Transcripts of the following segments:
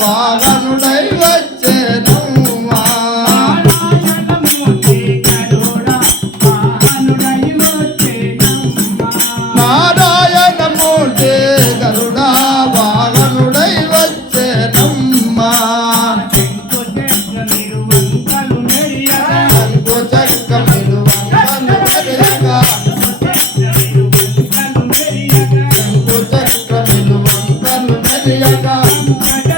వారణుడై వచ్చేను Narayanamurthy Garuda వారణుడై వచ్చేనమ్మా Thank you.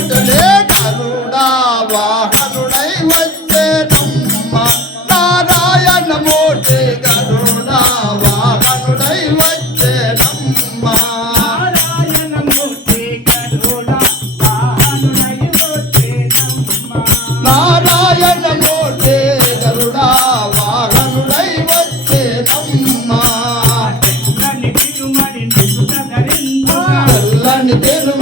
you're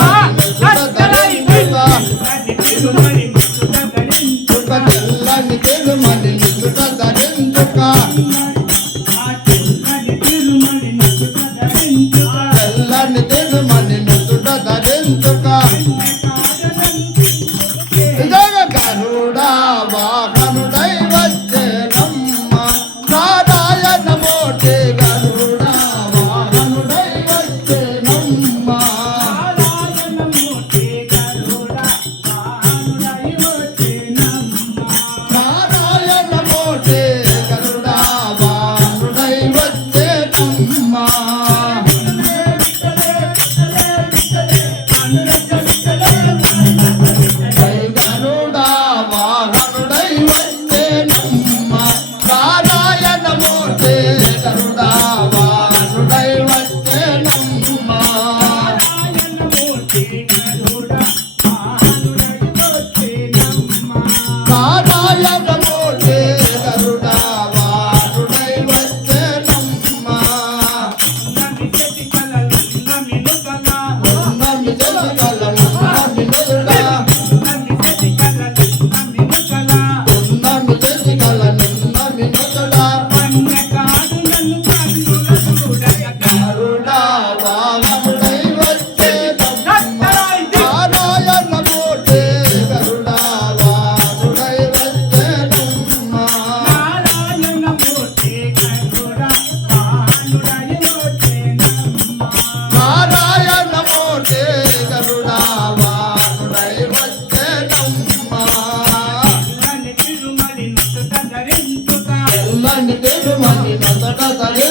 કરતા તારે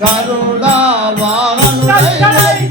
கருடா வாகனுடைய